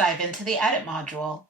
dive into the Edit module.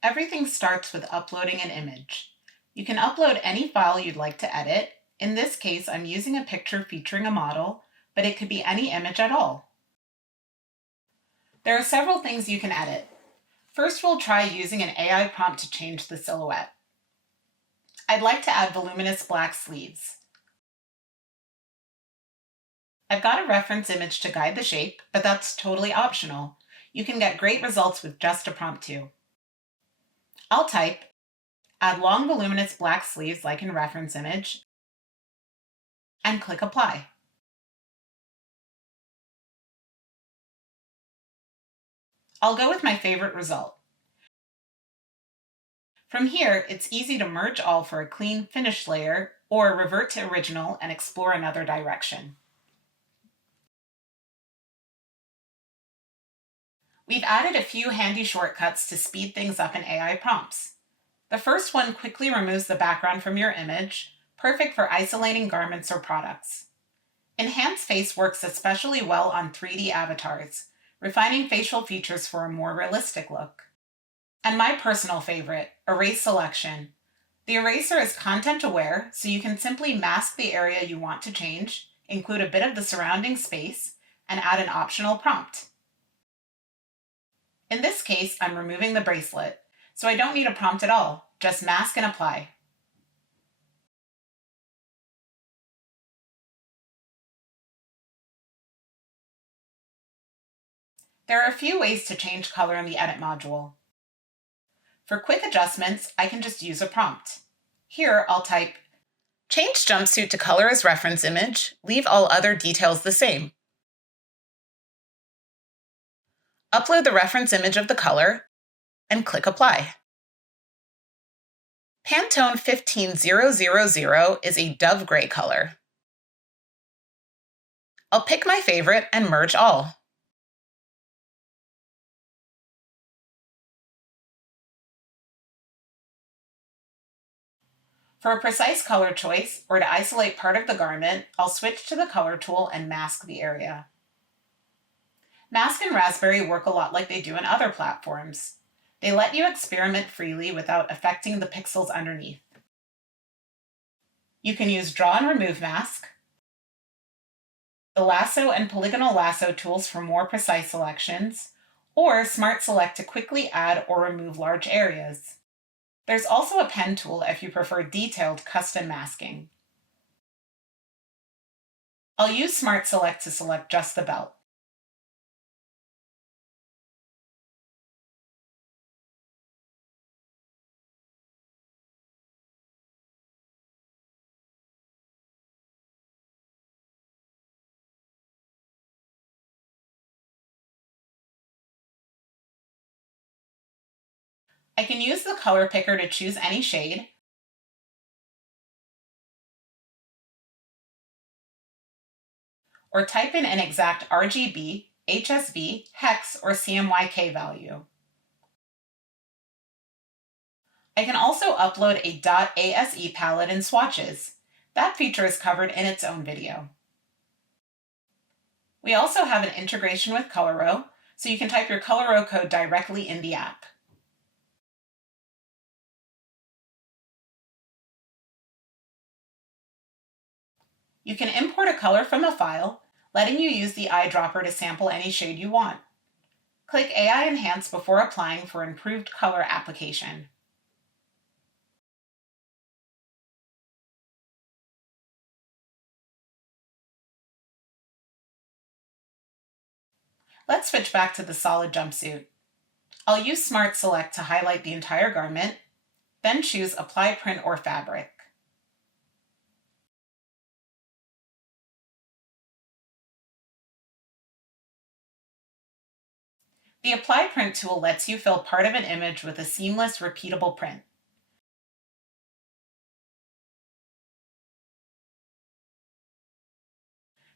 Everything starts with uploading an image. You can upload any file you'd like to edit. In this case, I'm using a picture featuring a model, but it could be any image at all. There are several things you can edit. First, we'll try using an AI prompt to change the silhouette. I'd like to add voluminous black sleeves. I've got a reference image to guide the shape, but that's totally optional. You can get great results with just a prompt too. I'll type, add long voluminous black sleeves like in reference image, and click apply. I'll go with my favorite result. From here, it's easy to merge all for a clean, finished layer, or revert to original and explore another direction. We've added a few handy shortcuts to speed things up in AI prompts. The first one quickly removes the background from your image, perfect for isolating garments or products. Enhance Face works especially well on 3D avatars, refining facial features for a more realistic look. And my personal favorite, Erase Selection. The eraser is content-aware, so you can simply mask the area you want to change, include a bit of the surrounding space, and add an optional prompt. In this case, I'm removing the bracelet, so I don't need a prompt at all, just mask and apply. There are a few ways to change color in the Edit module. For quick adjustments, I can just use a prompt. Here, I'll type, change jumpsuit to color as reference image, leave all other details the same. Upload the reference image of the color, and click apply. Pantone 15000 is a dove gray color. I'll pick my favorite and merge all. For a precise color choice, or to isolate part of the garment, I'll switch to the color tool and mask the area. Mask and Raspberry work a lot like they do in other platforms. They let you experiment freely without affecting the pixels underneath. You can use Draw and Remove Mask, the Lasso and Polygonal Lasso tools for more precise selections, or Smart Select to quickly add or remove large areas. There's also a pen tool if you prefer detailed custom masking. I'll use Smart Select to select just the belt. I can use the color picker to choose any shade, or type in an exact RGB, HSV, hex, or CMYK value. I can also upload a .ase palette and swatches. That feature is covered in its own video. We also have an integration with Color.ro, so you can type your Color.ro code directly in the app. You can import a color from a file, letting you use the eyedropper to sample any shade you want. Click AI Enhance before applying for improved color application. Let's switch back to the solid jumpsuit. I'll use Smart Select to highlight the entire garment, then choose Apply Print or Fabric. The Apply Print tool lets you fill part of an image with a seamless, repeatable print.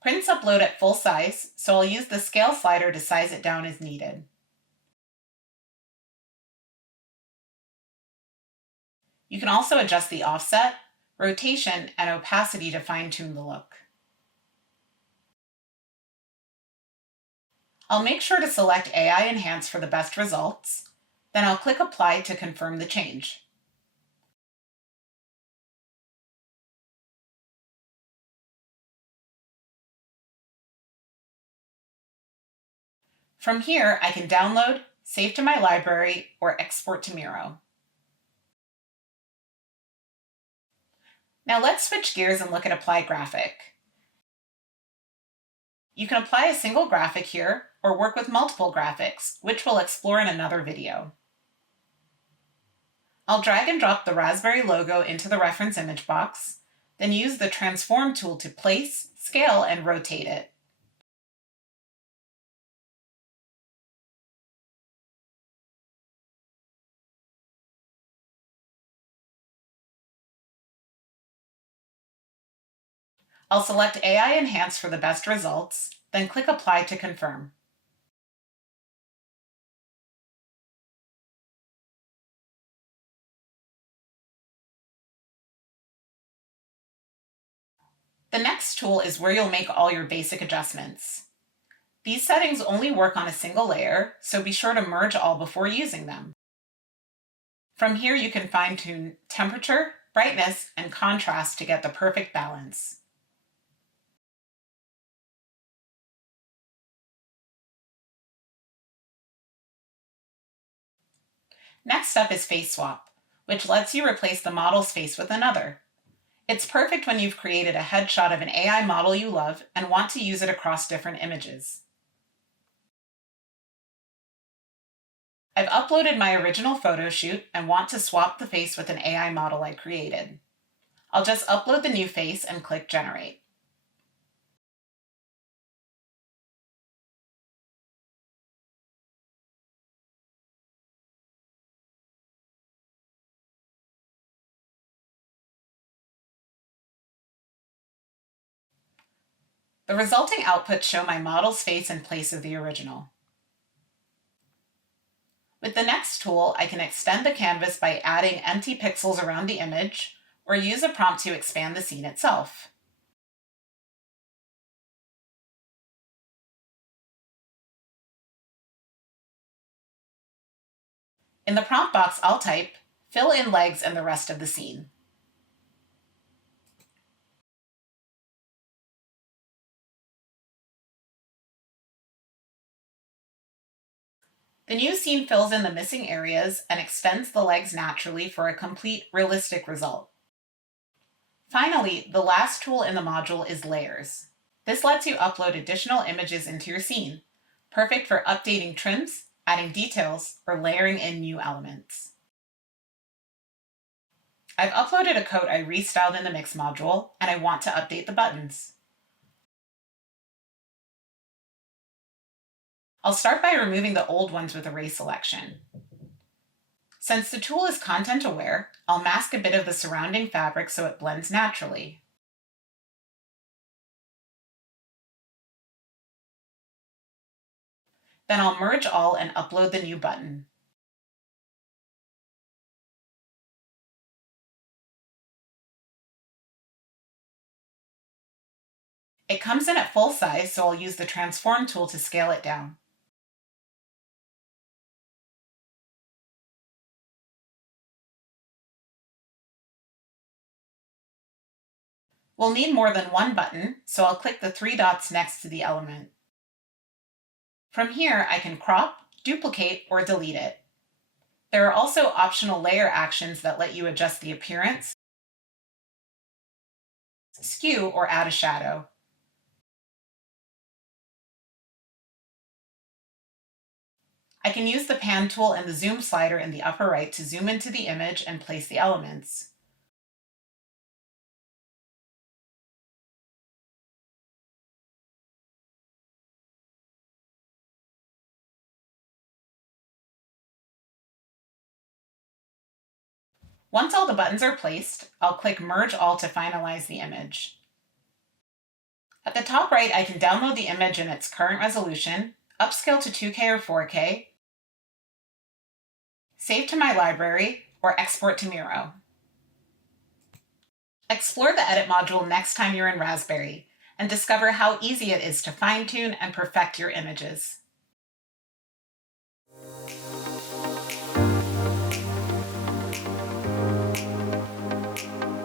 Prints upload at full size, so I'll use the scale slider to size it down as needed. You can also adjust the offset, rotation, and opacity to fine-tune the look. I'll make sure to select AI Enhance for the best results, then I'll click Apply to confirm the change. From here, I can download, save to my library, or export to Miro. Now let's switch gears and look at Apply Graphic. You can apply a single graphic here or work with multiple graphics, which we'll explore in another video. I'll drag and drop the Raspberry logo into the reference image box, then use the Transform tool to place, scale, and rotate it. I'll select AI Enhance for the best results, then click Apply to confirm. The next tool is where you'll make all your basic adjustments. These settings only work on a single layer, so be sure to merge all before using them. From here, you can fine-tune temperature, brightness, and contrast to get the perfect balance. Next up is Face Swap, which lets you replace the model's face with another. It's perfect when you've created a headshot of an AI model you love and want to use it across different images. I've uploaded my original photo shoot and want to swap the face with an AI model I created. I'll just upload the new face and click Generate. The resulting outputs show my model's face in place of the original. With the next tool, I can extend the canvas by adding empty pixels around the image, or use a prompt to expand the scene itself. In the prompt box, I'll type, "Fill in legs and the rest of the scene." The new scene fills in the missing areas and extends the legs naturally for a complete, realistic result. Finally, the last tool in the module is Layers. This lets you upload additional images into your scene, perfect for updating trims, adding details, or layering in new elements. I've uploaded a coat I restyled in the Mix module, and I want to update the buttons. I'll start by removing the old ones with Erase selection. Since the tool is content aware, I'll mask a bit of the surrounding fabric so it blends naturally. Then I'll merge all and upload the new button. It comes in at full size, so I'll use the Transform tool to scale it down. We'll need more than one button, so I'll click the three dots next to the element. From here, I can crop, duplicate, or delete it. There are also optional layer actions that let you adjust the appearance, skew, or add a shadow. I can use the Pan tool and the Zoom slider in the upper right to zoom into the image and place the elements. Once all the buttons are placed, I'll click Merge All to finalize the image. At the top right, I can download the image in its current resolution, upscale to 2K or 4K, save to my library, or export to Miro. Explore the Edit module next time you're in Raspberry and discover how easy it is to fine-tune and perfect your images.